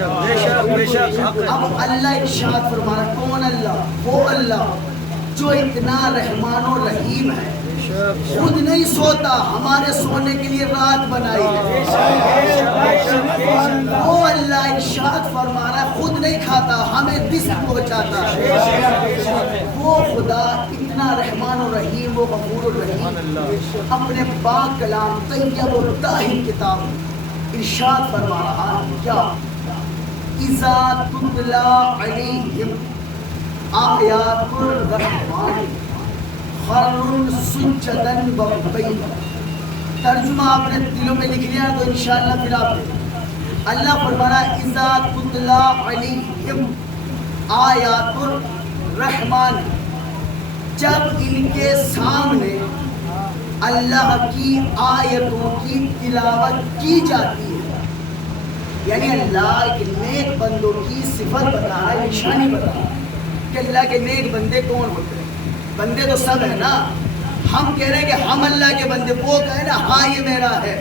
اب اللہ ارشاد فرما رہا، کون اللہ؟ وہ اللہ جو اتنا رحمان و رحیم ہے، خود نہیں سوتا، ہمارے سونے کے لیے رات بنائی ہے۔ وہ اللہ ارشاد فرما رہا ہے، خود نہیں کھاتا، ہمیں رزق پہنچاتا ہے۔ وہ خدا اتنا رحمان و رحیم و غفور الرحیم اپنے پاک کلام طیب و طاہر کتاب ارشاد فرما رہا ہے کیا؟ اذا تتلی علیہم آیات الرحمن خروا سجدا وبکیا۔ ترجمہ آپ نے دلوں میں لکھ لیا تو انشاءاللہ پھر آپ دیکھیں۔ اللہ فرما رہا ہے اذا تتلی علیہم آیات الرحمن، جب ان کے سامنے اللہ کی آیتوں کی تلاوت کی جاتی ہے، یعنی اللہ کے نیک بندوں کی صفت بتا رہا ہے، نشانی بتا رہا ہے کہ اللہ کے نیک بندے کون ہوتے ہیں۔ بندے تو سب ہیں نا، ہم کہہ رہے ہیں کہ ہم اللہ کے بندے، وہ کہے نا ہاں یہ میرا ہے،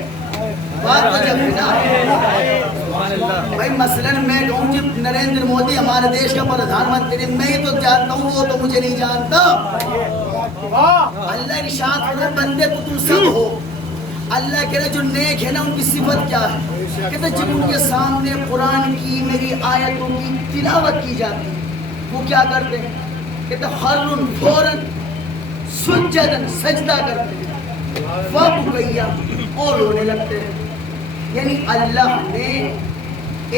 بات تو جب ہے نا بھائی۔ مثلاً میں کہوں جب نریندر مودی ہمارے دیش کا پردھان منتری، میں ہی تو جانتا ہوں، وہ تو مجھے نہیں جانتا۔ اللہ ارشاد فرماتا ہے بندے تو تم سب ہو۔ اللہ کہہ رہے جو نیک ہے نا ان کی صفت کیا ہے؟ کہتے جب ان کے سامنے قرآن کی میری آیتوں کی تلاوت کی جاتی ہے وہ کیا کرتے ہیں؟ کہتے خرن فوراً سجدن، سجدہ کرتے ہیں، وبکیا، اور رونے لگتے ہیں۔ یعنی اللہ نے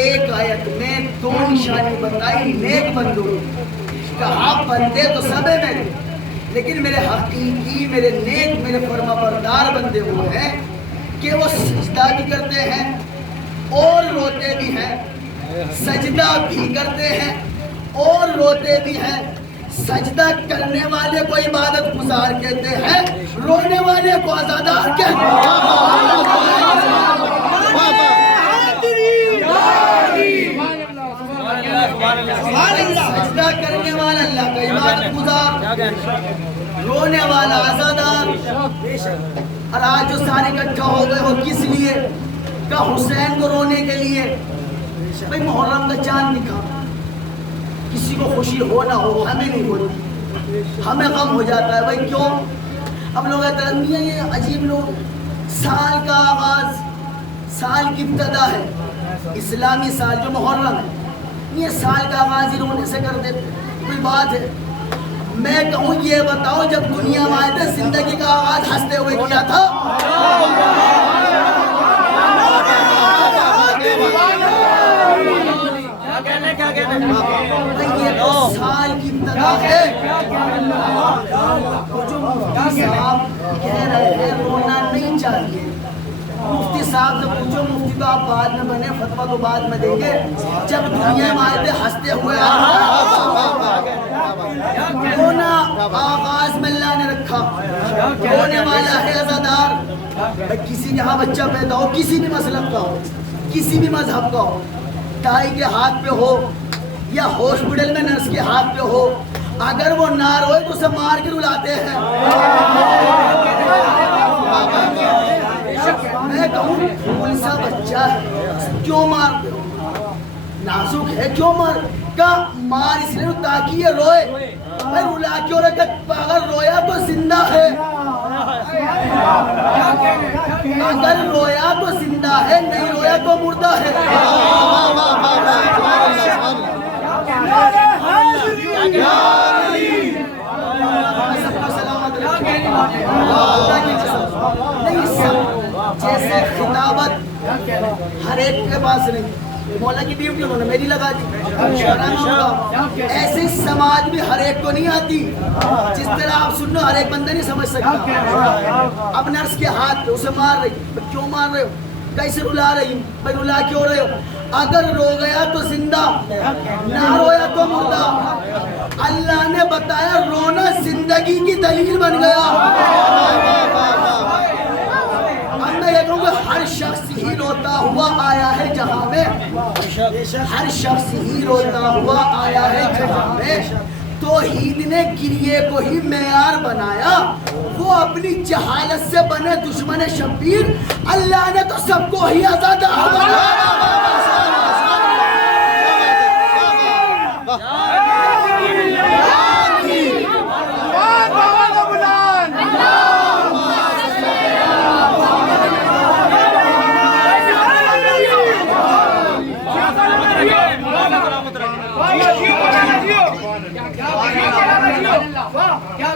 ایک آیت میں دو نشانی بتائی نیک بندوں کی، کہا بندے تو سب ہیں میرے، لیکن میرے حقیقی، میرے نیک، میرے فرما بردار بندے وہ ہیں کہ وہ سجدہ بھی کرتے ہیں اور روتے بھی ہیں، سجدہ بھی کرتے ہیں اور روتے بھی ہیں۔ سجدہ کرنے والے کو عبادت گزار کہتے ہیں، رونے والے کو عزادار کہتے ہیں۔ سجدہ کرنے والا اللہ کا عبادت گزار، رونے والا عزادار۔ اور آج جو سارے اکٹھا ہو گئے ہو کس لیے؟ کہ حسین کو رونے کے لیے۔ بھئی محرم کا چاند دکھا، کسی کو خوشی ہو نہ ہو، ہمیں نہیں ہوتی، ہمیں غم ہو جاتا ہے۔ بھئی کیوں؟ اب لوگ کہتے ہیں یہ عجیب لوگ، سال کا آغاز، سال کی ابتدا ہے، اسلامی سال جو محرم ہے، یہ سال کا آغاز ہی رونے سے کر دیتے، کوئی بات ہے؟ میں کہوں یہ بتاؤ جب دنیا میں آئے تھے زندگی کا آغاز ہنستے ہوئے کیا تھا؟ یہ تو سال کی ابتدا ہے۔ جو مفتی صاحب کہہ رہے ہیں رونا نہیں چاہیے، مفتی صاحب سے پوچھو، مفتی تو آپ بعد میں بنے، فتویٰ تو بعد میں دیں گے، جب دنیا میں آئے تھے ہنستے ہوئے رونا آغاز میں اللہ نے رکھا، رونے والا ہے عزادار۔ کسی کے ہاں بچہ پیدا ہو، کسی بھی مسلک کا ہو، کسی بھی مذہب کا ہو، دائی کے ہاتھ پہ ہو یا ہاسپٹل میں نرس کے ہاتھ پہ ہو، اگر وہ نہ روئے تو اسے مار کے رلاتے ہیں۔ میں کہوں پھول سا بچہ ہے کیوں مارتے ہو؟ نازک ہے کیوں مار؟ کا مار اس لیے تاکہ یہ روئے۔ میں رلا کیوں رکھا؟ اگر رویا تو زندہ ہے، اگر رویا تو زندہ ہے، نہیں رویا تو مردہ ہے۔ جیسے خطابت ہر ایک کے پاس نہیں، مولا کی ڈیوٹی انہوں نے میری لگا دی، ایسے سماج بھی ہر ایک کو نہیں آتی۔ جس طرح آپ سن لو ہر ایک بندہ نہیں سمجھ سکتا۔ اب نرس کے ہاتھ پہ اسے مار رہی، کیوں مار رہے ہو؟ کیسے رلا رہی ہوں؟ بھائی رلا کیوں رہے ہو؟ اگر رو گیا تو زندہ، نہ رویا تو مردہ۔ اللہ نے بتایا رونا زندگی کی دلیل بن گیا۔ اب میں یہ کہوں کہ ہر شخص ہی روتا ہوا آیا ہے جہاں میں، ہر شخص ہی روتا ہوا آیا ہے جہاں میں۔ توحید نے گریے کو ہی معیار بنایا، وہ اپنی جہالت سے بنے دشمن شبیر، اللہ نے تو سب کو ہی عزادار بنایا۔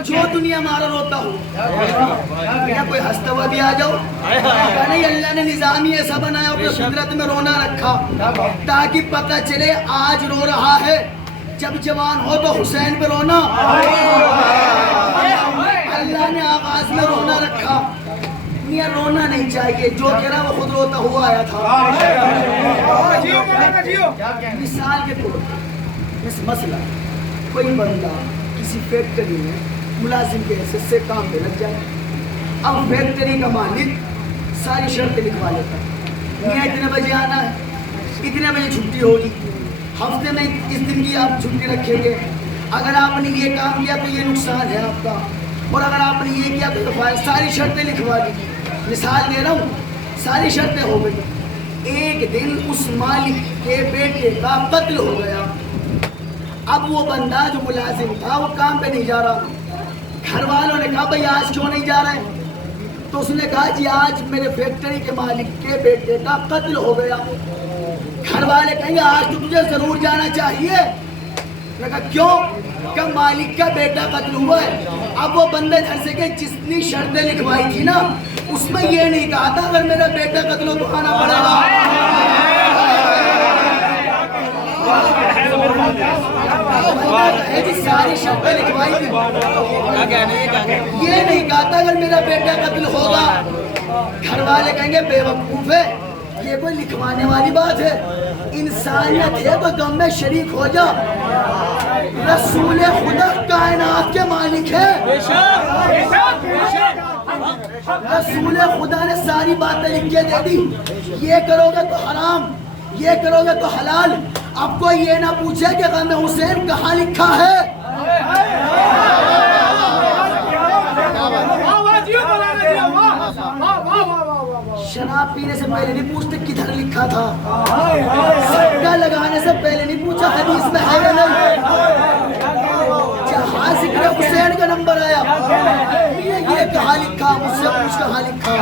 جو دنیا مارا روتا ہو یا کوئی ہنستا ہوا بھی آ جاؤ. نہیں, اللہ نے نظام ہی ایسا بنایا اپنے قدرت میں رونا رکھا تاکہ پتہ چلے آج رو رہا ہے, جب جوان ہو تو حسین پہ رونا. اللہ نے آغاز میں رونا رکھا. یہ رونا نہیں چاہیے, جو کہہ رہا وہ خود روتا ہوا آیا تھا. مثال کے طور پر اس مسئلہ, کوئی بندہ کسی فیکٹری میں ملازم کے حیثیت سے کام پہ لگ جائے. اب فیکٹری کا مالک ساری شرطیں لکھوا لیتا ہے, میاں اتنے بجے آنا ہے, اتنے بجے چھٹی ہوگی, ہفتے میں اس دن کی آپ چھٹی رکھیں گے, اگر آپ نے یہ کام کیا تو یہ نقصان ہے آپ کا, اور اگر آپ نے یہ کیا تو ساری شرطیں لکھوا دی. مثال دے رہا ہوں, ساری شرطیں ہو گئی. ایک دن اس مالک کے بیٹے کا قتل ہو گیا. اب وہ بندہ جو ملازم تھا وہ کام پہ نہیں جا رہا. گھر والوں نے کہا بھائی آج کیوں نہیں جا رہے؟ تو اس نے کہا جی آج میرے فیکٹری کے مالک کے بیٹے کا قتل ہو گیا. گھر والے کہیں گے آج تو تجھے ضرور جانا چاہیے. میں کہا کیوں؟ کہ مالک کا بیٹا قتل ہوا ہے. اب وہ بندے گھر سے کہ جتنی شرطیں لکھوائی تھی نا اس میں یہ نہیں کہا تھا اگر میرا بیٹا قتل ہو تو آنا پڑے گا. ساری شرطیں لکھوائی تھی, یہ نہیں کہا تھا اگر میرا بیٹا قتل ہوگا. گھر والے کہیں گے بے وقوف ہے, یہ کوئی لکھوانے والی بات ہے؟ انسانیت ہے تو غم میں شریک ہو جا. رسول خدا کائنات کے مالک ہے. رسول خدا نے ساری باتیں لکھ کے دے دی, یہ کرو گے تو حرام, یہ کرو گے تو حلال. اب کوئی یہ نہ پوچھے کہ غم حسین کہاں لکھا ہے. شراب پینے سے پہلے نہیں پوچھتے کدھر لکھا تھا. سکہ لگانے سے پہلے نہیں پوچھا حدیث میں ہے یا نہیں. جہاں ذکر حسین کا نمبر آیا یہ کہاں لکھا, مجھ سے پوچھ کہاں لکھا.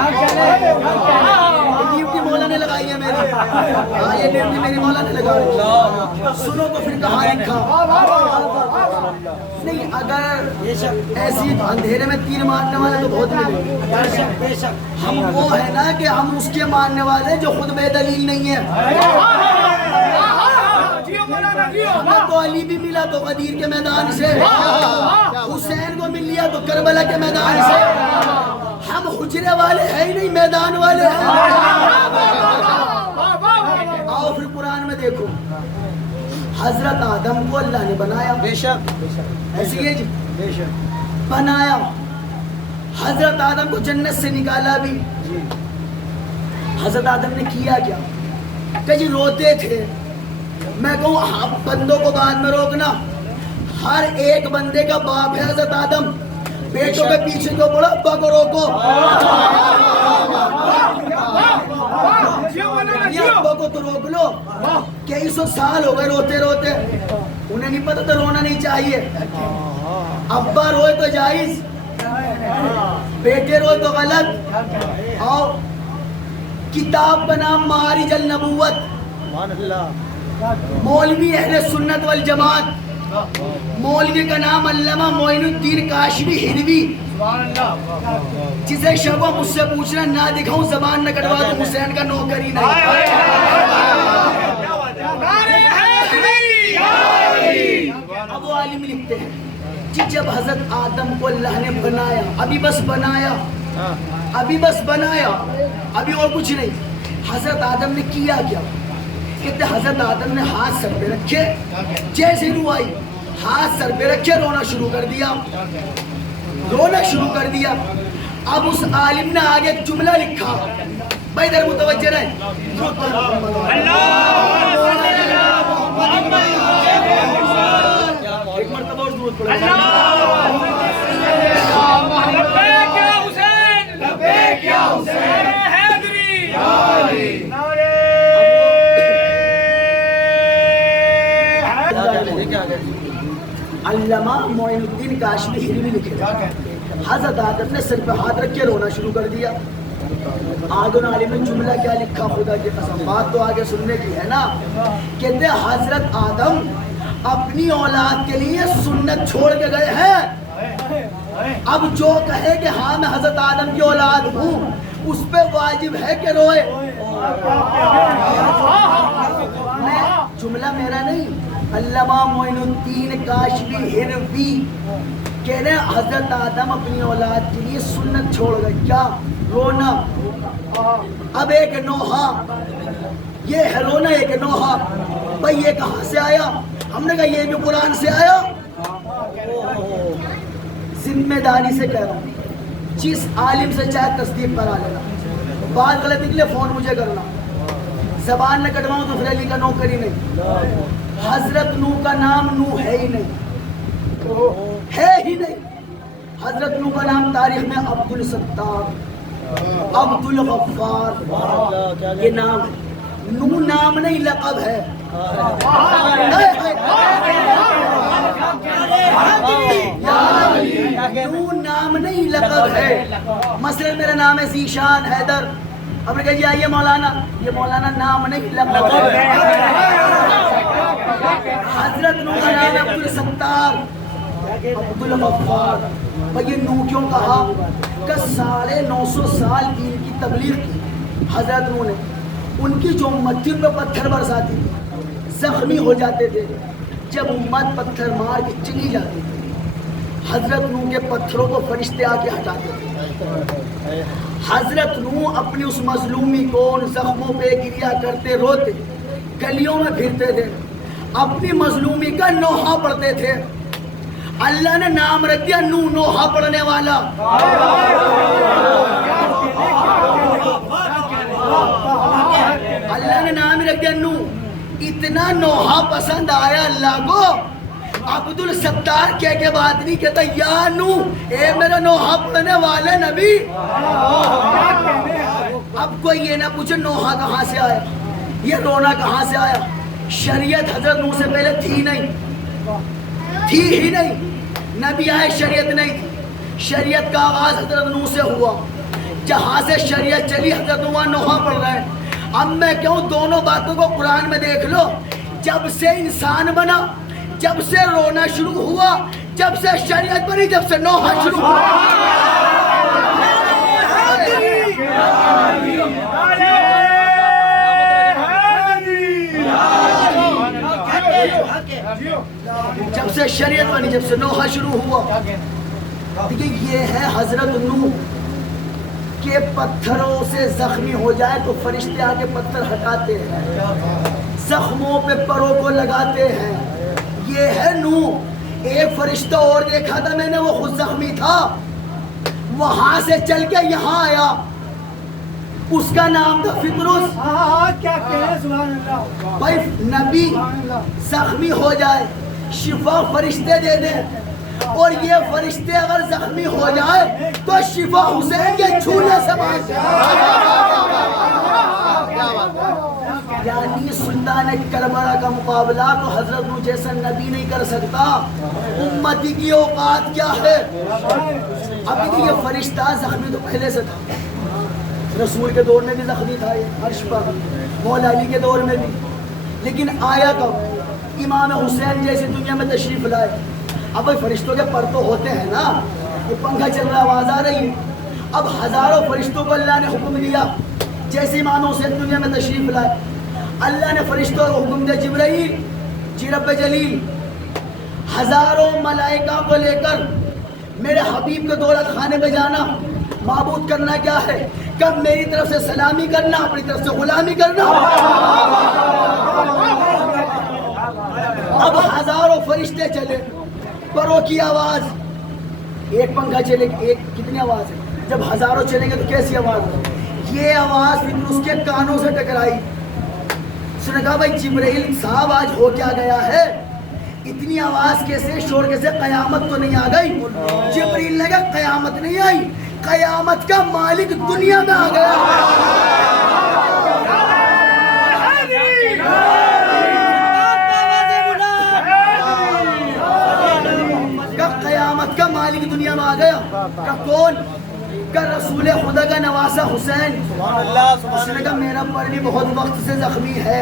ڈیوٹی مولا نے لگائی ہے میری, یہ ڈیوٹی میری مولا نے لگائی. سنو تو پھر کہاں لکھا. نہیں, اگر ایسی اندھیرے میں تیر مارنے والے تو بہت ملے. ہم وہ ہے نا کہ ہم اس کے ماننے والے جو خود بے دلیل نہیں ہے. ہمیں تو علی بھی ملا تو غدیر کے میدان سے, حسین کو مل لیا تو کربلا کے میدان سے. ہم حجرے والے ہیں ہی نہیں, میدان والے ہیں. آؤ پھر قرآن میں دیکھو, حضرت آدم کو اللہ نے بنایا. بے شک ایسی ہے جی, بے شک بنایا. حضرت آدم کو جنت سے نکالا بھی. حضرت آدم نے کیا کیا کہ جی روتے تھے. میں کہوں بندوں کو بعد میں روکنا, ہر ایک بندے کا باپ ہے حضرت آدم. بیٹوں کے پیچھے کو بڑا ابا کو روکو, ابا کو تو روک لو. کئی سو سال ہو گئے روتے روتے, انہیں نہیں پتا تو رونا نہیں چاہیے. ابا روئے تو جائز, بیٹے روئے تو غلط. اور کتاب کا نام معارج النبوت, مولوی اہل سنت والجماعت. مولوی کا نام علامہ معین الدین کاشمی ہندوی, جسے شبہ مجھ سے پوچھنا نہ دکھاؤں زبان نہ کٹوا تو حسین کا نوکری نہیں. اب وہ عالم لکھتے ہیں جی جب حضرت آدم کو اللہ نے بنایا, ابھی بس بنایا, ابھی بس بنایا, ابھی اور کچھ نہیں. حضرت آدم نے کیا کیا؟ کہتے حضرت آدم نے ہاتھ سر پہ رکھے, جیسے روح آئی ہاتھ سر پہ رکھے رونا شروع کر دیا, رونا شروع کر دیا. اب اس عالم نے آگے ایک جملہ لکھا, بھائی ادھر متوجہ رہیں. ایک مرتبہ اور ضرورت پڑے علامہ معین الدین کاشمی ہندوی لکھے. حضرت آدم نے سر پہ ہاتھ رکھ کے رونا شروع کر دیا. آگے عالم نے جملہ کیا لکھا, خدا کی قسم بات تو آگے سننے کی ہے نا. کہتے حضرت آدم اپنی اولاد کے لیے سنت چھوڑ کے گئے ہیں. اب جو کہے کہ ہاں میں حضرت آدم کی اولاد ہوں اس پہ واجب ہے کہ روئے. جملہ میرا نہیں, علامہ معین الدین کاشفی ہروی کہہ رہے ہیں حضرت آدم اپنی اولاد کے لیے سنت چھوڑ گئے. کیا رونا؟ اب ایک نوحہ, یہ ہے رونا ایک نوحہ. بھائی یہ کہاں سے آیا؟ ہم نے کہا یہ بھی قرآن سے آیا. ذمہ داری سے کہہ رہا ہوں, جس عالم سے چاہے تصدیق کرا لینا, بات غلط نکلے فون مجھے کرنا, زبان نہ کٹواؤں تو پھر علی کا نوکری نہیں. حضرت نوح کا نام نوح ہے ہی نہیں, ہے ہی نہیں. حضرت نوح کا نام تاریخ میں عبد الستار, عبد الغفار یہ نام ہے. نوح نام نہیں لقب ہے. نوح نام نہیں لقب ہے. مثلا میرا نام ہے ذیشان حیدر, اب نے کہا جی آئیے مولانا, یہ مولانا نام نہیں لقب ہے. حضرت نوح کا نام ہے عبد الستار, عبد الغفار. بھئی نوح کیوں کہا کہ 950 سال دین کی تبلیغ کی حضرت نوح نے. ان کی جو امت تھی پہ پتھر برساتی تھی, زخمی ہو جاتے تھے. جب امت پتھر مار کے چلی جاتی تھی, حضرت نوح کے پتھروں کو فرشتے آ کے ہٹاتے تھے. حضرت نوح اپنی اس مظلومی کو ان زخموں پہ گریا کرتے روتے, گلیوں میں پھرتے تھے, اپنی مظلومی کا نوحہ پڑھتے تھے. اللہ نے نام رکھ دیا نوح, نوحہ پڑھنے والا. اللہ نے نام رکھ دیا نوح. اتنا نوحہ پسند آیا اللہ کو, عبد الستار کہہ کے بات نہیں کہتا یا نوح اے میرا نوحہ پڑھنے والے نبی. اب کوئی یہ نہ پوچھے نوحہ کہاں سے آیا, یہ رونا کہاں سے آیا. شریعت حضرت نوح سے پہلے تھی نہیں, تھی ہی نہیں. نبی آئے شریعت نہیں تھی. شریعت کا آغاز حضرت نوح سے ہوا. جہاں سے شریعت چلی حضرت نوح نوحہ پڑھ رہے ہیں. اب میں کہوں دونوں باتوں کو قرآن میں دیکھ لو. جب سے انسان بنا, جب سے رونا شروع ہوا, جب سے شریعت بنی, جب سے نوحہ شروع ہوا. جب سے شریعت بنی, جب سے نوحہ شروع ہوا. دیکھیں یہ ہے حضرت نوح کہ پتھروں سے زخمی ہو جائے تو فرشتے آ کے پتھر ہٹاتے ہیں, زخموں پہ پروں کو لگاتے ہیں. یہ ہے نوح. ایک فرشتہ اور دیکھا تھا میں نے, وہ خود زخمی تھا, وہاں سے چل کے یہاں آیا, اس کا نام تھا فطرس. کیا کہے سبحان اللہ. بھائی نبی زخمی ہو جائے شفا فرشتے دے دیں, اور یہ فرشتے اگر زخمی ہو جائے تو شفا حسین کے چھونے سے مانگ جائے. یعنی سلطان کربلا کا مقابلہ تو حضرت نوح جیسا نبی نہیں کر سکتا. امتی کی اوقات کیا ہے. ابھی یہ فرشتہ زخمی تو پہلے سے تھا, رسول کے دور میں بھی زخمی تھا یہ عرش پر, مولا علی کے دور میں بھی. لیکن آیا کب امام حسین جیسی دنیا میں تشریف لائے. اب فرشتوں کے پر تو ہوتے ہیں نا, یہ پنکھا چل رہا آواز آ رہی ہے. اب ہزاروں فرشتوں کو اللہ نے حکم دیا, جیسے امام حسین دنیا میں تشریف لائے اللہ نے فرشتوں کو حکم دیا جبرائیل جی رب جلیل ہزاروں ملائکہ کو لے کر میرے حبیب کے دولت خانے میں جانا. معبود کرنا کیا ہے, کب میری طرف سے سلامی کرنا, اپنی طرف سے غلامی کرنا. اب ہزاروں فرشتے چلے, پروں کی آواز, ایک پنکھا چلے ایک کتنی آواز ہے, جب ہزاروں چلیں گے تو کیسی آواز ہے. یہ آواز پھر اس کے کانوں سے ٹکرائی. اس نے کہا بھائی جبرائیل صاحب آج ہو کیا گیا ہے, اتنی آواز کیسے, شور کیسے, قیامت تو نہیں آ گئی. جبرائیل نے کہا قیامت نہیں آئی, قیامت کا مالک دنیا میں آ گیا. قیامت کا مالک دنیا میں آ گیا. کہ کون؟ کہ رسول خدا کا نواسا حسین. اس نے کہا میرا پر بھی بہت وقت سے زخمی ہے,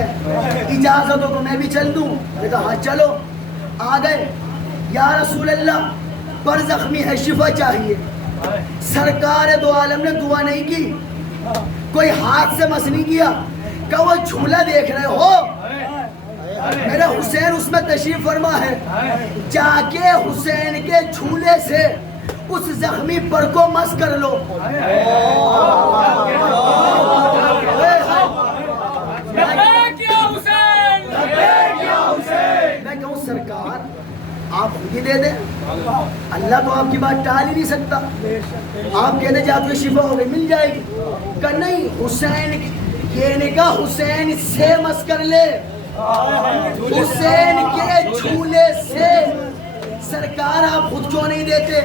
اجازت ہو تو میں بھی چل دوں. میں کہا ہاں چلو. آ گئے یا رسول اللہ پر زخمی ہے شفا چاہیے. سرکار دو عالم نے دعا نہیں کی, کوئی ہاتھ سے مس نہیں کیا کہ وہ جھولا دیکھ رہے ہو میرا حسین اس میں تشریف فرما ہے, جا کے حسین کے جھولے سے اس زخمی پر کو مس کر لو. میں کہوں سرکار آپ خود ہی دے دیں, اللہ تو آپ کی بات ٹال ہی نہیں سکتا. آپ کہتے جا تو شفا ہو گئی مل جائے گی, کہ نہیں حسین یہ نے کہا حسین سے مس کر لے, حسین کے جھولے سے. سرکار آپ خود کیوں نہیں دیتے,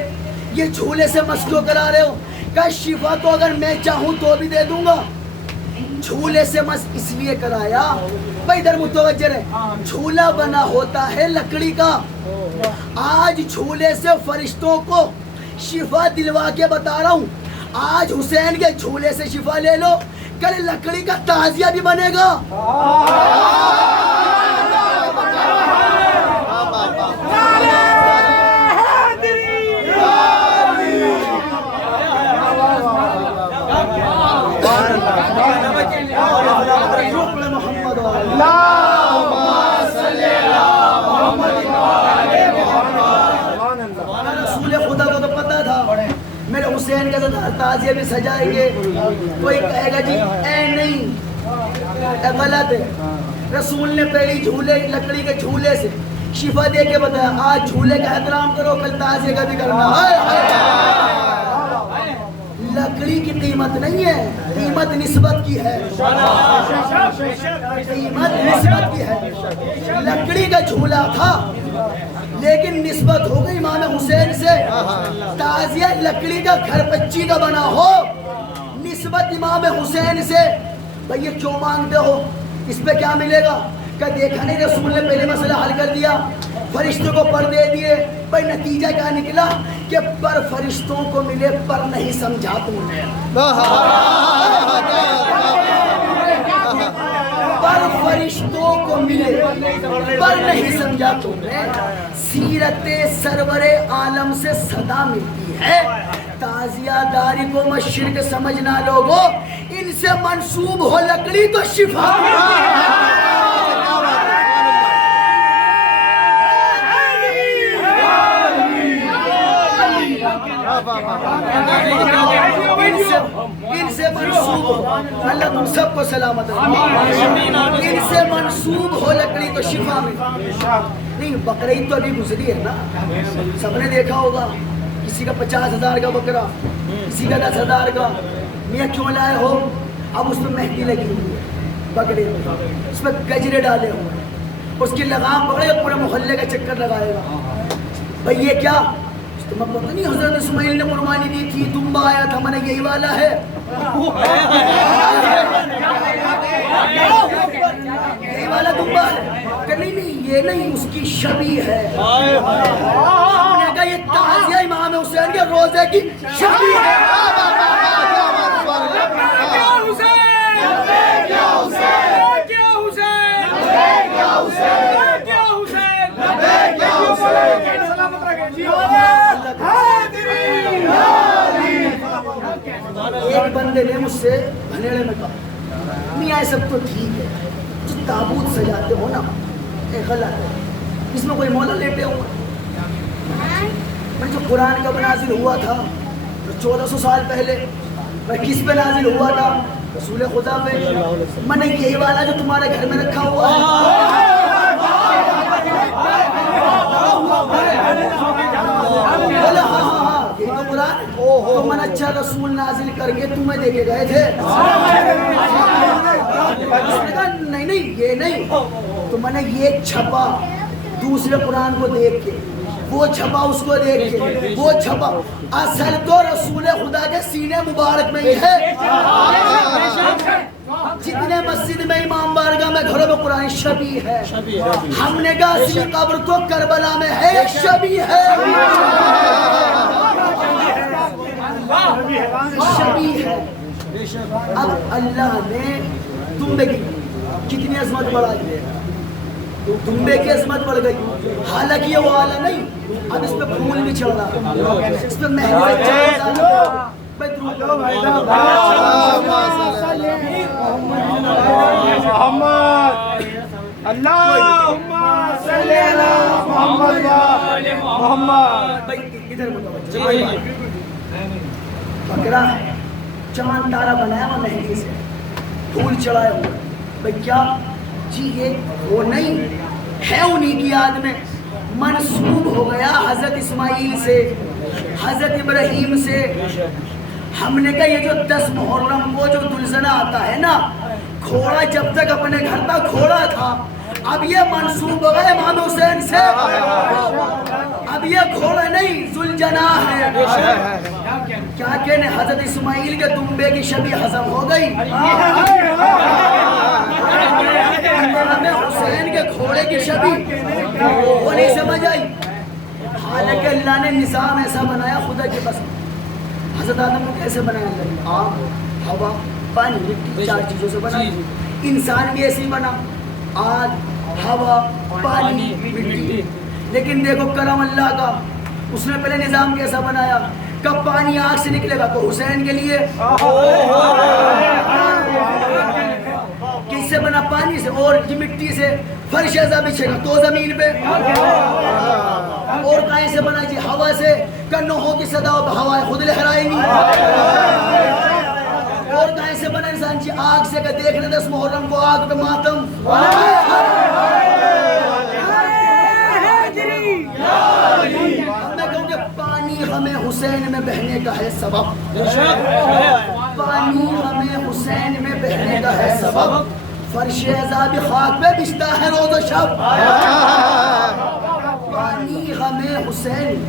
یہ جھولے سے مس کیوں کرا رہے ہو؟ کہ شفا تو اگر میں چاہوں تو بھی دے دوں گا. جھولے سے مس اس لیے کرایا بھائی ادھر متوجہ ہے, جھولا بنا ہوتا ہے لکڑی کا. آج جھولے سے فرشتوں کو شفا دلوا کے بتا رہا ہوں, آج حسین کے جھولے سے شفا لے لو, کل لکڑی کا تعزیہ بھی بنے گا. رسول خدا کو تو پتا تھا میرے حسین کا تعزیہ بھی سجائیں گے. کوئی کہے گا جی اے نہیں اے غلط ہے, رسول نے پہلی جھولے لکڑی کے جھولے سے شفا دے کے بتایا, آج جھولے کا احترام کرو کل تعزیہ کا بھی کرنا. لکڑی کی قیمت نہیں ہے, قیمت نسبت کی ہے, قیمت نسبت کی ہے. لکڑی کا جھولا تھا لیکن نسبت ہو گئی امام حسین سے. تعزیہ لکڑی کا گھر پچی کا بنا ہو, نسبت امام حسین سے. بھئی یہ کیوں مانگتے ہو, اس پہ کیا ملے گا؟ کہ دیکھا نہیں رسول نے پہلے مسئلہ حل کر دیا, فرشتوں کو پر دے دیے. بھئی نتیجہ کیا نکلا کہ پر فرشتوں کو ملے پر نہیں سمجھا تم نے. پر فرشتوں کو ملے پر نہیں سمجھا تم نے. سیرت سرور عالم سے صدا ملتی ہے, تعزیہ داری کو مشرق سمجھنا لوگو, ان سے منسوب ہو لکڑی تو شفا. ان سے منسوب اللہ تم سب کو سلامت رکھے. ان سے منسوب ہو لکڑی تو شفا میں نہیں. بقرعید تو ابھی گزری ہے نا, سب نے دیکھا ہوگا, کسی کا 50,000 کا بکرا, کسی کا 10,000 کا. میاں کیوں لائے ہو؟ اب اس میں مہندی لگی ہوئی ہے بکرے میں, اس میں گجرے ڈالے ہوئے ہیں, اس کی لگام پکڑے پورے محلے کا چکر لگائے گا. بھئی یہ کیا؟ تمہیں پتہ نہیں حضرت اسماعیل نے قربانی دی تھی, دمبا آیا تھا, میں نے یہی والا ہے. یہی والا دمبا ہے کہ نہیں یہ نہیں, اس کی شبیہ ہے. ہم نے کہا یہ تعزیہ امام حسین کے روزے کی شبیہ ہے. ایک بندے نے مجھ سے بھنیڑے میں کہا, میاں سب تو ٹھیک ہے, جو تابوت سجاتے ہو نا یہ غلط ہے, اس میں کوئی مولا لیٹے ہوں. جو قرآن کا نازل ہوا تھا 1400 سال پہلے, کس پہ نازل ہوا تھا؟ رسول خدا پہ. میں نے یہی والا جو تمہارے گھر میں رکھا ہوا ہے. بولا ہاں ہاں ہاں یہ تو قرآن. تو من اچھا رسول نازل کر کے تمہیں دے کے گئے تھے. نہیں نہیں یہ نہیں, تو میں نے یہ چھپا دوسرے قرآن کو دیکھ کے, وہ چھپا اس کو دیکھ کے, وہ چھپا. اصل تو رسول خدا کے سینے مبارک میں ہی ہے. جتنے مسجد میں امام بارگاہ میں گھروں میں قرآن شبیہ ہے. ہم نے کہا اصلی قبر تو کربلا میں ہے, شبیہ ہے. شبیہ ہے. اب اللہ نے تم میں کتنی عظمت بڑھائی ہے. دمبے کی عظمت بڑھ گئی. حالانکہ یہ وہ آلہ نہیں, اب اس پہ پھول بھی چڑھ رہا, اس پہ مہندی چڑھ رہا. بکرا ہے, چاند تارا بنایا ہوا مہندی سے, پھول چڑھایا ہوا. بھائی کیا جی یہ وہ نہیں ہے, انہی کی یاد میں منسوب ہو گیا حضرت اسماعیل سے, حضرت ابراہیم سے. ہم نے کہا یہ جو 10 محرم کو جو دلزنہ آتا ہے نا, گھوڑا جب تک اپنے گھر کا گھوڑا تھا, اب یہ منسوب ہو گئے امام حسین سے. اب یہ گھوڑا نہیں ذوالجناح ہے. کیا کہنے, حضرت اسماعیل کے دمبے کی شبیہ ہضم ہو گئی, امام حسین کے گھوڑے کی شبیہ وہ نہیں سمجھ آئی. حالانکہ اللہ نے نظام ایسا بنایا خدا کی قسم. حضرت آدم کو کیسے بنایا اللہ؟ آگ, ہوا, پانی, مٹی, 4 چیزوں سے بنا. انسان بھی ایسے ہی بنا, آگ, ہوا, پانی, مٹی. لیکن دیکھو کرم اللہ کا, اس نے پہلے نظام کیسا بنایا, کب پانی آگ سے نکلے گا تو حسین کے لیے, کس سے بنا, پانی سے, اور مٹی سے فرش ایسا بچھے گا تو زمین پہ, اور کہیں سے بنا جی, ہوا سے, کنوہوں کی صدا ہوائیں خود لہرائیں گی. اور کہیں سے بنا انسان جی, آگ سے, کہ دیکھنے 10 محرم کو آگ پہ ماتم. میں کہوں کہ پانی ہمیں حسین میں بہنے کا ہے سبب, پانی ہمیں حسین میں بہنے کا ہے سبب. فرش عذاب خاک پہ بچھتا ہے روز و شب, پانی ہمیں حسین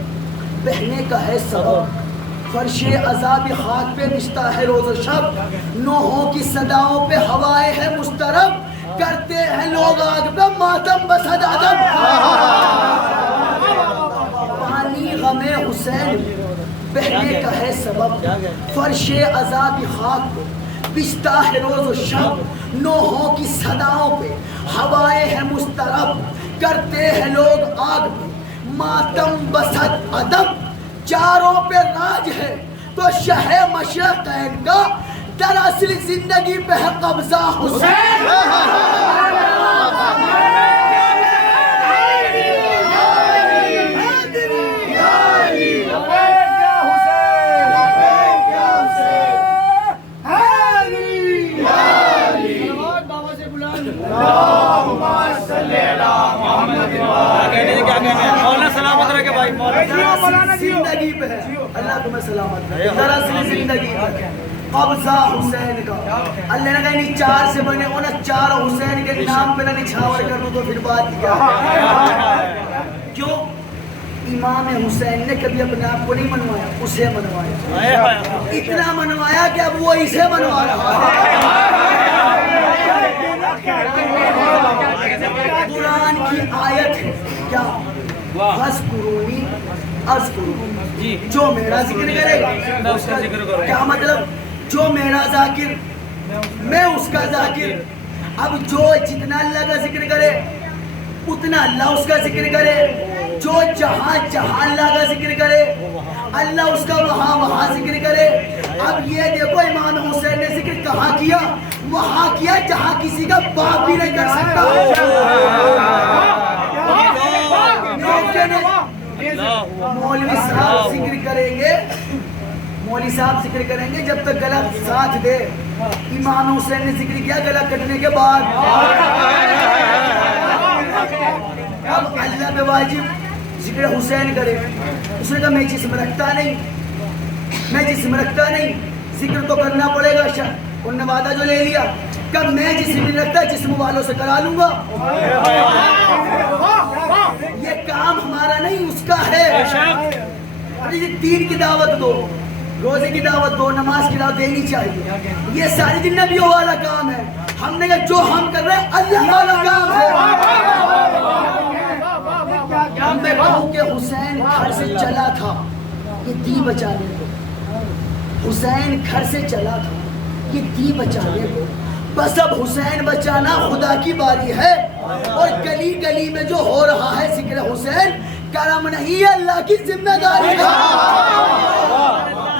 بہنے کا ہے سبب. فرش عذاب خاک پہ بچھتا ہے روز و شب, نوحوں کی صداؤں پہ ہوائیں ہیں مسترب, کرتے ہیں لوگ آگ پہ ماتم بصد عدم. پانی ہمیں حسین بہنے کا ہے سبب. فرش عذاب خاک پہ بچھتا ہے روز و شب, نوحوں کی صداؤں پہ ہوائیں ہیں مسترب, کرتے ہیں لوگ آگ پہ ماتم بصد عدم. چاروں پہ راج ہے تو شہ مشرقین کا, دراصل زندگی پہ ہے قبضہ حسین. زندگی پہ ہے, اللہ تمہیں سلامت رکھے, دراصل زندگی پہ ہے قبضہ حسین کا. اللہ نے کہا نہیں 4 سے بنے ہو نا, 4 حسین کے نام پہ نہ نچھاور کر دوں تو پھر بات کیا ہے. کیوں؟ امام حسین نے کبھی اپنے آپ کو نہیں منوایا, اسے منوایا. اتنا منوایا کہ اب وہ اسے منوا رہا ہے. قرآن کی آیت ہے کیا, فَاذْكُرُونِي اذکرکم, جو میرا ذکر کرے گا. کیا مطلب, جو میرا ذاکر میں اس کا ذاکر. اب جو جتنا اللہ کا ذکر کرے اتنا اللہ اس کا ذکر کرے, جو جہاں جہاں اللہ کا ذکر کرے اللہ اس کا وہاں وہاں ذکر کرے. اب یہ دیکھو امام حسین نے ذکر کہاں کیا, وہاں کیا جہاں کسی کا باپ بھی نہیں کر سکتا. مولوی صاحب ذکر کریں گے, مولوی صاحب ذکر کریں گے جب تک گلا ساتھ دے. امام حسین نے ذکر کیا گلا کٹنے کے بعد. اب اللہ پہ واجب ذکر حسین کرے. اس نے کہا میں جسم رکھتا نہیں, میں جسم رکھتا نہیں, ذکر تو کرنا پڑے گا. انہوں نے وعدہ جو لے لیا, کب میں جسم نہیں رکھتا جسم والوں سے کرا لوں گا. یہ کام ہمارا نہیں اس کا ہے. دین کی دعوت دو, روزے کی دعوت دو, نماز کی دعوت دینی چاہیے. یہ ساری دن نبیوں والا کام ہے. ہم نے کہا جو ہم کر رہے ہیں اللہ والا کام ہے. میں کہوں کہ حسین گھر سے چلا تھا یہ دی بچانے کو, حسین گھر سے چلا تھا یہ دی بچانے کو. بس اب حسین بچانا خدا کی باری ہے. اور گلی گلی میں جو ہو رہا ہے ذکر حسین کرم نہیں ہے، اللہ کی ذمہ داری ہے۔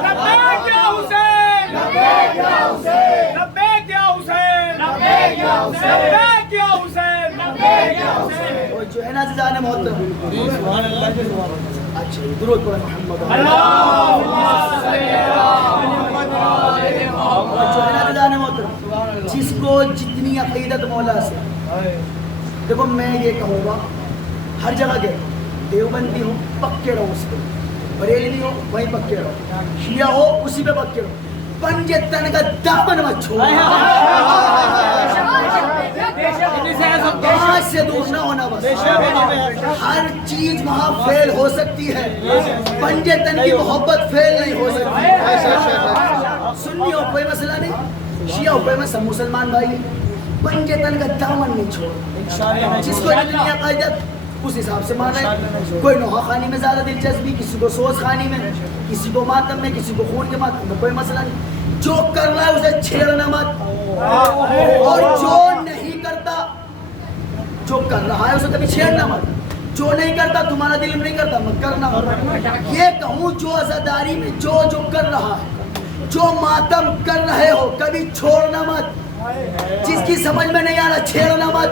لبیک یا حسین، لبیک یا حسین، لبیک یا حسین، لبیک یا حسین، لبیک یا حسین، لبیک یا حسین۔ اور جو ہے نا عزیزان محترم، اچھا درود پڑھیں محمد اللہم صلی علی محمد و آل محمد۔ جو ہے نا عزیزان محترم، جس کو جتنی عقیدت مولا سے، دیکھو میں یہ کہوں گا ہر جگہ گئے، دیوبندی ہو پکے رہو اس پہ، بریلوی ہو وہیں پکے رہو، شیعہ ہو اسی پہ پکے رہو، پنجے تن کا دامن مت چھوڑو، آج سے دور نہ ہونا بس۔ ہر چیز وہاں فیل ہو سکتی ہے، پنجے تن کی محبت فیل نہیں ہو سکتی۔ سنی ہو کوئی مسئلہ نہیں، شیعہ ہو کوئی مسئلہ، مسلمان بھائی پنجے تن کا دامن نہیں چھوڑو، جس کو جتنی عقیدت اس حساب سے مانا ہے۔ کوئی نوحہ خانی میں زیادہ دلچسپی، کسی کو سوز خانی میں، کسی کو ماتم میں، کسی کو خون کے ماتم میں، کوئی مسئلہ نہیں۔ جو کر رہا ہے اسے چھیڑنا مت، اور جو نہیں کرتا، جو کر رہا ہے اسے کبھی چھیڑنا مت، جو نہیں کرتا تمہارا دل نہیں کرتا مت کرنا۔ یہ کہوں جو عزاداری میں جو کر رہا ہے، جو ماتم کر رہے ہو کبھی چھوڑنا مت، جس کی سمجھ میں نہیں آ رہا چھیڑنا مت۔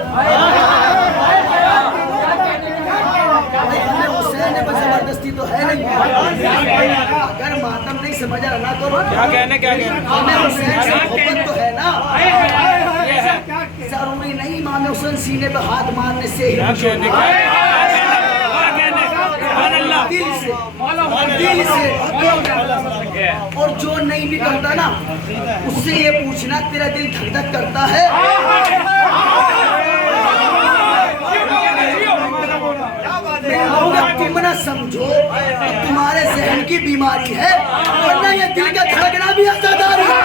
حسین پر زبردستی تو ہے نہیں، اگر ماتم نہیں سمجھ رہا نہ کرو، ہمیں حسین سے محبت تو ہے نا، ضروری نہیں امام حسین سینے پہ ہاتھ مارنے سے ہی، دل سے۔ اور جو نہیں بھی کرتا نا اس سے یہ پوچھنا تیرا دل دھک دھک کرتا ہے؟ تم نہ سمجھو تمہارے ذہن کی بیماری ہے، ورنہ یہ دل کا دھڑکنا بھی عزاداری ہے۔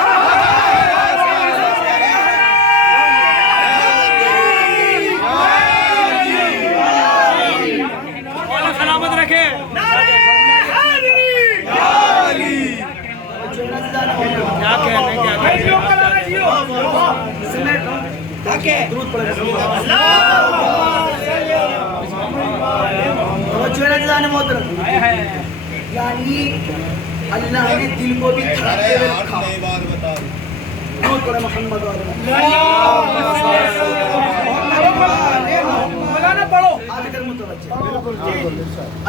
سلامت رکھے۔ یعنی اللہ نے دل کو بھی دھڑکتے ہوئے رکھا۔ درود پڑھیں محمد و آل محمد۔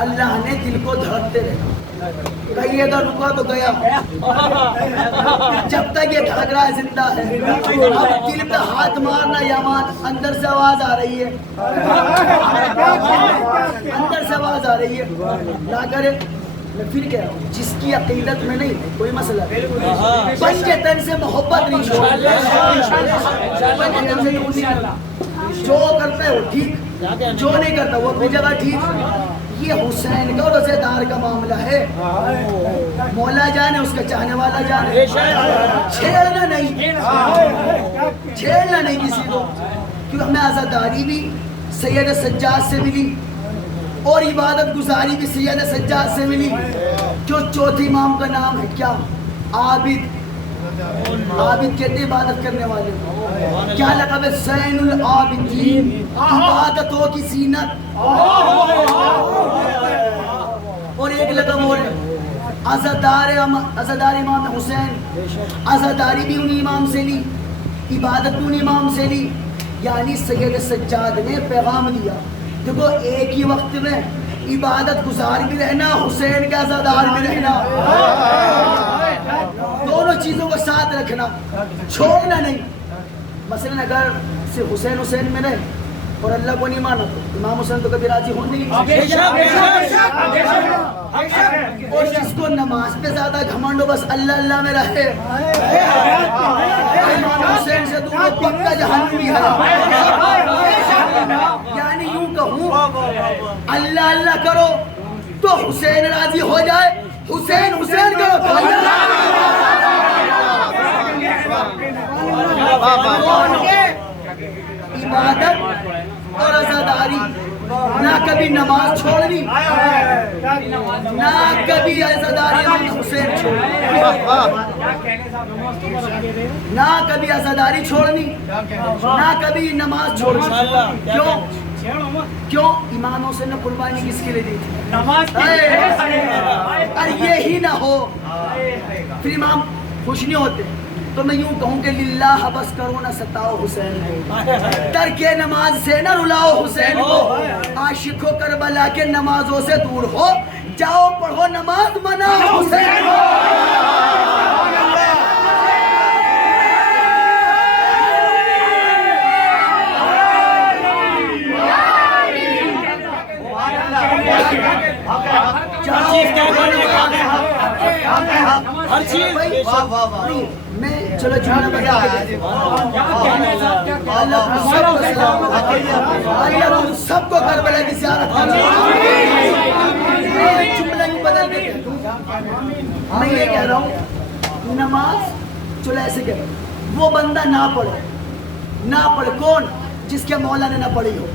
اللہ نے دل کو دھڑکتے رکھا، کہیے گا رکا تو گیا، جب تک یہ دھڑک رہا ہے زندہ ہے۔ اب دل پہ ہاتھ مارنا یمان، اندر سے آواز آ رہی ہے، اندر سے آواز آ رہی ہے، نہ کرے۔ میں پھر کہہ رہا ہوں جس کی عقیدت میں نہیں کوئی مسئلہ نہیں، پنجے تن سے محبت نہیں چھوڑنا، پنجے تن سے دور نہیں کرنا، جو کرتا ہے وہ ٹھیک، جو نہیں کرتا وہ اپنی جگہ ٹھیک۔ یہ حسین کا اور عزیدار کا معاملہ ہے، مولا جانے اس کا چاہنے والا جانے، چھیڑنا نہیں کسی کو، کیونکہ ہمیں عزاداری بھی سید سجاد سے ملی اور عبادت گزاری بھی سید سجاد سے ملی۔ جو چوتھے امام کا نام ہے کیا؟ عابد کہتے ہیں عبادت کرنے والے، کیا لقب ہے؟ زین العابدین، عبادتوں کی زینت۔ اور ایک لقب اور ہے عزادار امام حسین، عزاداری بھی انہی امام سے لی، عبادت بھی انہی امام سے لی، یعنی سید سجاد نے پیغام دیا دیکھو ایک ہی وقت میں عبادت گزار بھی رہنا، حسین کے عزادار بھی رہنا، دونوں چیزوں کو ساتھ رکھنا، چھوڑنا نہیں۔ مثلا اگر صرف حسین میں رہے اور اللہ کو نہیں مانا تو امام حسین تو کبھی راضی ہو نہیں۔ اور جس کو نماز پہ زیادہ گھمنڈ ہو بس اللہ میں رہے، امام حسین سے دور پکا جہنمی ہے۔ یعنی یوں کہوں اللہ کرو تو حسین راضی ہو جائے، حسین کرو تو عبادت اور عزاداری نہ کبھی نماز چھوڑنی، نہ کبھی عزاداری امام حسین چھوڑنی، نہ کبھی عزاداری چھوڑنی، نہ کبھی نماز چھوڑنی۔ کیوں اماموں سے نے قربانی کس کے لیے دی تھی؟ اور یہی نہ ہو پھر امام خوش نہیں ہوتے، تو میں یوں کہوں کہ للہ بس کرو نہ ستاؤ حسین کو، ترک نماز سے نہ رلاؤ حسین کو، عاشقو کربلا کے نمازوں سے دور ہو، جاؤ پڑھو نماز مناؤ حسین کو۔ ہر چیز میں چلو جملہ بتا اللہ سب کو کربلا کی زیارت کرنا، جملہ ہی بدل کے میں یہ کہہ رہا ہوں نماز چلو ایسے کہ وہ بندہ نہ پڑھے کون؟ جس کے مولا نے نہ پڑھی ہو۔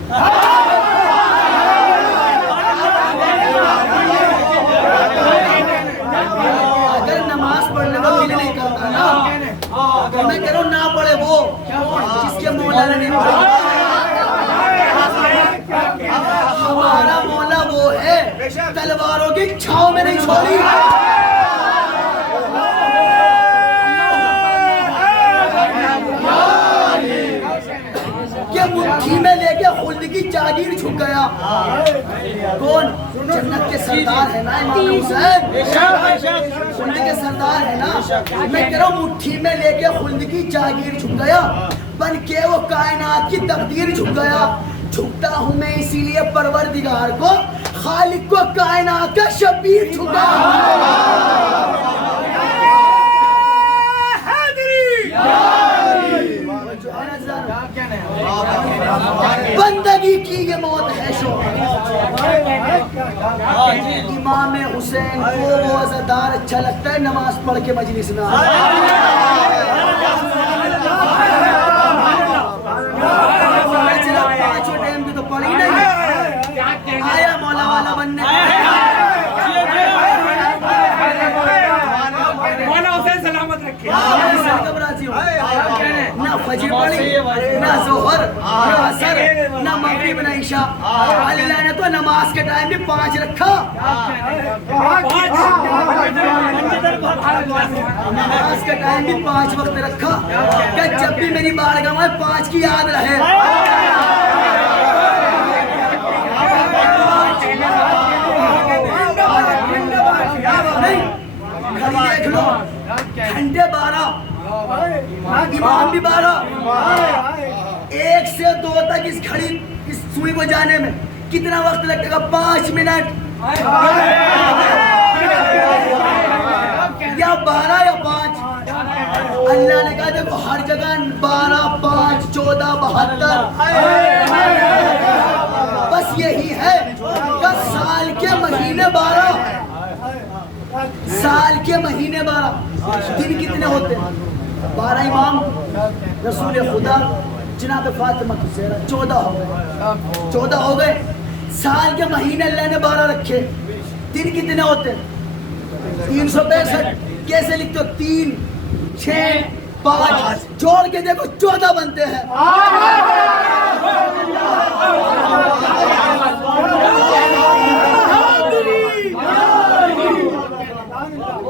اگر نماز پڑھنے کو دل نہیں کرتا نا، میں کہہ رہا ہوں نہ پڑھے وہ جس کے مولا نے نہیں پڑھی۔ ہمارا مولا وہ ہے تلواروں کی چھاؤں میں نہیں چھوڑی، کہ مٹھی میں لے کے خلد کی جاگیر چھپ گیا۔ کون؟ جنت کے سردار ہے نا امام حسین، خلد کے سردار ہے نا۔ میں کہہ رہا ہوں مٹھی میں لے کے خلد کی جاگیر چھپ گیا، بن کے وہ کائنات کی تقدیر چھپ گیا۔ جھکتا ہوں میں اسی لیے پروردگار کو، خالق کو کائنات کا شبیر چھکا۔ بندگی کی یہ موت ہے شوہر۔ امام حسین کو وہ عزادار اچھا لگتا ہے نماز پڑھ کے مجلس میں پانچوں ٹائم کی تو پڑھی نہیں، آیا مولا والا بننے، نہ فجر پڑھی، نہ ظہر، نہ عصر، نہ مغرب، نہ عشاء۔ اللہ نے تو نماز کے ٹائم بھی 5 رکھا، نماز کے ٹائم بھی 5 وقت رکھا کہ جب بھی میری بارگاہ میں 5 کی یاد رہے۔ نہیں دیکھ لو، گھنٹے 12، امام بھی 12، 1 سے 2 تک اس گھڑی اس سوئی کو جانے میں کتنا وقت لگے گا؟ 5 منٹ یا 12 یا 5۔ اللہ نے کہا دیکھو ہر جگہ 12، 5، 14، 72، بس یہی ہے کہ سال کے مہینے 12، سال کے مہینے 12، دن کتنے ہوتے ہیں؟ 12 امام رسول خدا جناب فاطمہ الزہرا 14 ہو گئے، 14 ہو گئے۔ سال کے مہینے اللہ نے 12 رکھے، دن کتنے ہوتے ہیں؟ 365۔ کیسے لکھتے ہو؟ 3، 6، 5 جوڑ کے دیکھو 14 بنتے ہیں۔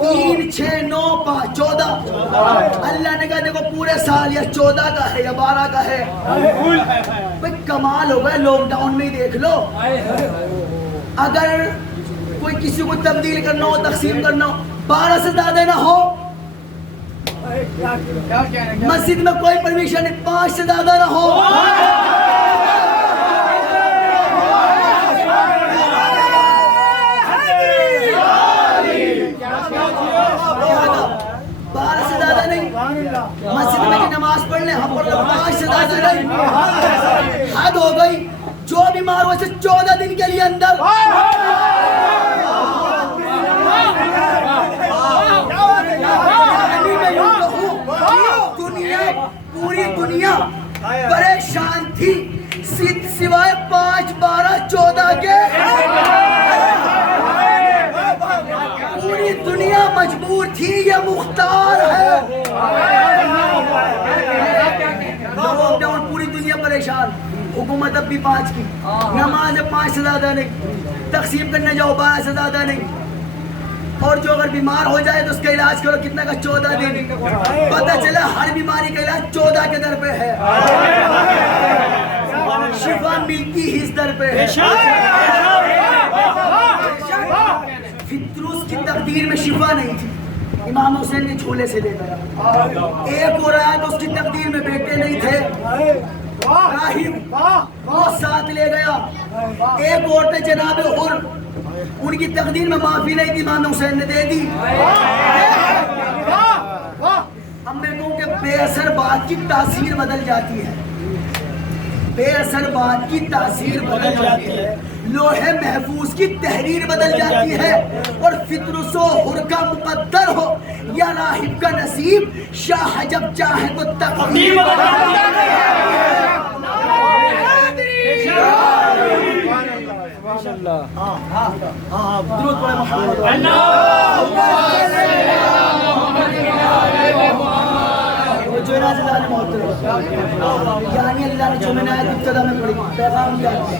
3، 6، 9، 5، 14۔ اللہ نے کہا دیکھو پورے سال یا 14 کا ہے یا 12 کا ہے۔ بھئی کمال ہو گئے، لاک ڈاؤن میں ہی دیکھ لو، اگر کوئی کسی کو تبدیل کرنا ہو، تقسیم کرنا ہو، 12 سے زیادہ نہ ہو، مسجد میں کوئی پرمیشن نہیں، 5 سے زیادہ نہ ہو۔ 12 سے زیادہ نہیں، مسجد میں کی نماز پڑھ لیں ہم پڑھ لیں، 5 سے زیادہ نہیں، حد ہو گئی۔ جو بیمار ہو اسے 14 دن کے لیے اندر۔ پوری دنیا پریشان تھی سوائے 5، 12، 14 کے۔ تھی یہ مختار ہے. لاک ڈاؤن پوری دنیا پریشان, حکومت اب بھی 5 کی, نماز 5 سے زیادہ نہیں, تقسیم کرنے جاؤ 12 سے زیادہ نہیں, اور جو اگر بیمار ہو جائے تو اس کا علاج کرو کتنا کا 14 دن. پتہ چلا ہر بیماری کا علاج 14 کے در پہ ہے, شفا ملتی ہی اس در پہ ہے. فطروس کی تقدیر میں شفا نہیں تھی, امام حسین نے جھولے سے لے گیا. ایک ہو رہا ہے تو اس کی تقدیر میں بیٹے نہیں تھے, راہب وہ ساتھ لے گیا. ایک اور تھے جناب حر, ان کی تقدیر میں معافی نہیں تھی, امام حسین نے دے دی. اب میں کہوں کہ بے اثر بات کی تاثیر بدل جاتی ہے, بے اثر بات کی تاثیر بدل جاتی ہے, لوہے محفوظ کی تحریر بدل جاتی ہے. اور فطرس و حر کا مقدر ہو یا راہب کا نصیب, شاہ جب چاہے تو تقدیر بدل جاتی ہے. درود پڑھیں محمد یعنی اللہ نے جو میں نے آیت ابتدا میں پڑھی, پیغام کیا ہے؟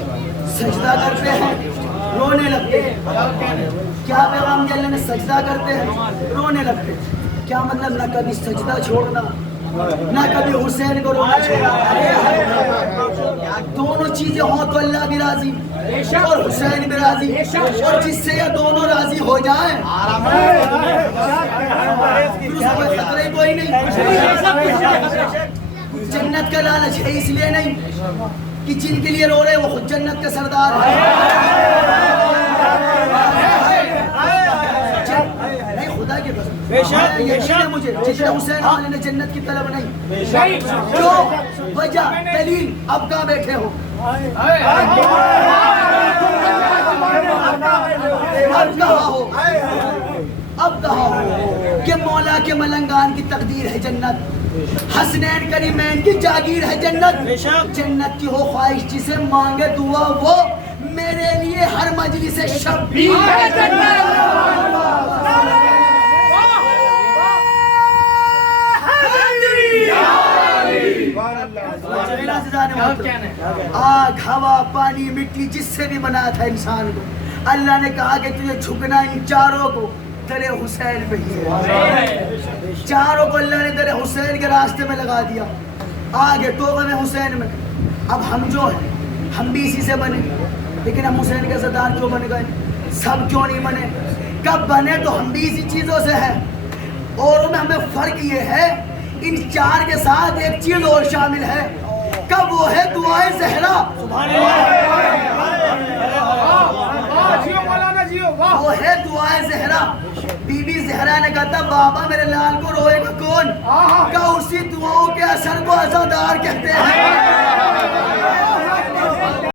سجدہ کرتے ہیں رونے لگتے ہیں. کیا پیغام دیا اللہ نے؟ سجدہ کرتے ہیں رونے لگتے ہیں. کیا مطلب؟ نہ کبھی سجدہ چھوڑنا, نہ کبھی حسین کو رونا چھوڑنا. دونوں چیزیں ہوں تو اللہ بھی راضی اور حسین بھی راضی, اور جس سے یہ دونوں راضی ہو جائیں پھر اس کو خطرہ ہی کوئی نہیں. جنت کا لالچ ہے اس لیے نہیں کہ جن کے لیے رو رہے وہ خود جنت کا سردار ہے. نہیں, خدا کے قسم یقین ہے مجھے, جتنے حسین والے نے جنت کی طلب نہیں. کیوں؟ وجہ دلیل, اب کہاں بیٹھے ہو؟ اب کہاں ہو کہ مولا کے ملنگان کی تقدیر ہے جنت, حسنین کریمین کی جاگیر ہے جنت. جنت کی ہو خواہش جسے مانگے دعا وہ, میرے لیے ہر مجلس شبیر ہے جنت. آگ ہوا پانی مٹی جس سے بھی بنایا تھا انسان کو, اللہ نے کہا کہ تجھے جھکنا ان چاروں کو در حسین پہ ہی ہے. چاروں کو اللہ نے در حسین کے راستے میں لگا دیا. آگے توبہ میں حسین میں. اب ہم جو ہیں ہم بھی اسی سے بنے, لیکن ہم حسین کے سردار کیوں بن گئے؟ سب کیوں نہیں بنے؟ کب بنے تو ہم بھی اسی چیزوں سے ہیں, اور ان میں ہمیں فرق یہ ہے ان 4 کے ساتھ ایک چیز اور شامل ہے. کب وہ ہے دعائے زہرا, وہ ہے دعائے زہرا. بی بی زہرا نے کہا تھا بابا میرے لال کو روئے گا کون؟ کہا اسی دعاؤں کے اثر کو عزادار کہتے ہیں.